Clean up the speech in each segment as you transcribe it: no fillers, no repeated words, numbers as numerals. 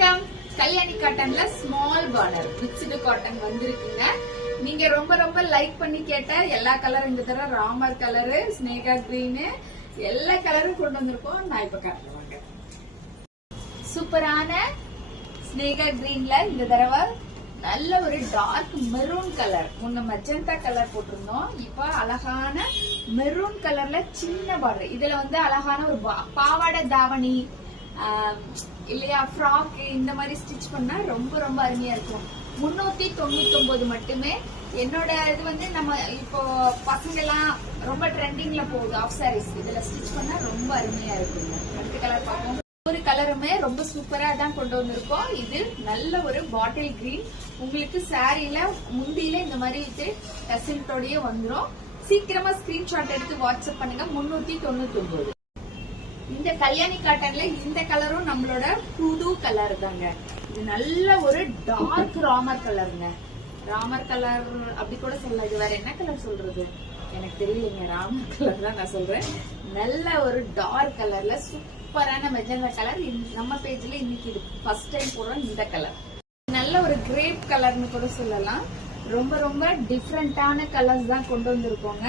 வணக்கம். கல்யாணி காட்டன்ல small border mixed cotton வந்திருக்குங்க. நீங்க ரொம்ப ரொம்ப லைக் பண்ணி கேட்ட எல்லா கலரும் இந்த தடவை ராமர் கலரு, ஸ்னேகா கிரீன், எல்லா கலரும் கொண்டு வந்திருக்கோம். நான் இப்ப காட்டுவாங்க. சூப்பரான ஸ்னேகா கிரீன்ல இந்த தடவை நல்ல ஒரு டார்க் மெரூன் கலர். முன்ன மெஜந்தா கலர் போட்டிருந்தோம். இப்ப அழகான மெரூன் கலர்ல சின்ன பார்டர். இதுல வந்து அழகான ஒரு பாவாடை தாவணி இல்லையா, ஃப்ராக் இந்த மாதிரி ஸ்டிச் பண்ணா ரொம்ப ரொம்ப அருமையா இருக்கும். 399 மட்டுமே. என்னோட இது வந்து நம்ம இப்போ பசங்க எல்லாம் ரொம்ப ட்ரெண்டிங்ல போகுது ஆஃப் சாரீஸ். இதுல ஸ்டிச் பண்ணா ரொம்ப அருமையா இருக்குங்க. அடுத்த கலர் பார்ப்போம். ஒரு கலருமே ரொம்ப சூப்பரா தான் கொண்டு வந்திருக்கோம். இது நல்ல ஒரு பாட்டில் கிரீன். உங்களுக்கு சாரியில முந்தியில இந்த மாதிரி டசில்ட்டோடய வந்துடும். சீக்கிரமா ஸ்கிரீன்ஷாட் எடுத்து வாட்ஸ்அப் பண்ணுங்க. 399. இந்த கல்யாணி காட்டன்ல இந்த கலரும் நம்மளோட புது கலர் தாங்க. இது நல்ல ஒரு டார்க் ராமர் கலருங்க. ராமர் கலர் அப்படி கூட சொல்லலாம். இது வேற என்ன கலர் சொல்றது எனக்கு தெரியலங்க. ராமர் கலர் தான் நான் சொல்றேன். நல்ல ஒரு டார்க் கலர்ல சூப்பரான மெஜந்தா கலர். நம்ம பேஜ்ல இன்னைக்கு இது ஃபர்ஸ்ட் டைம் போடுறோம். இந்த கலர் நல்ல ஒரு கிரேப் கலர்னு கூட சொல்லலாம். ரொம்ப ரொம்ப டிஃப்ரெண்டான கலர்ஸ் தான் கொண்டு வந்திருக்கோங்க.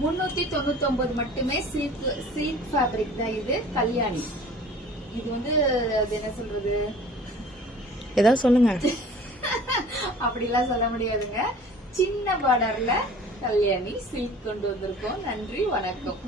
399 மட்டுமே. சில்க் ஃபேப்ரிக் தான் இது. கல்யாணி இது வந்து என்ன சொல்றது, ஏதாவது சொல்லுங்க. அப்படிலாம் சொல்ல முடியாதுங்க. சின்ன பார்டர்ல கல்யாணி சில்க் கொண்டு வந்திருக்கோம். நன்றி, வணக்கம்.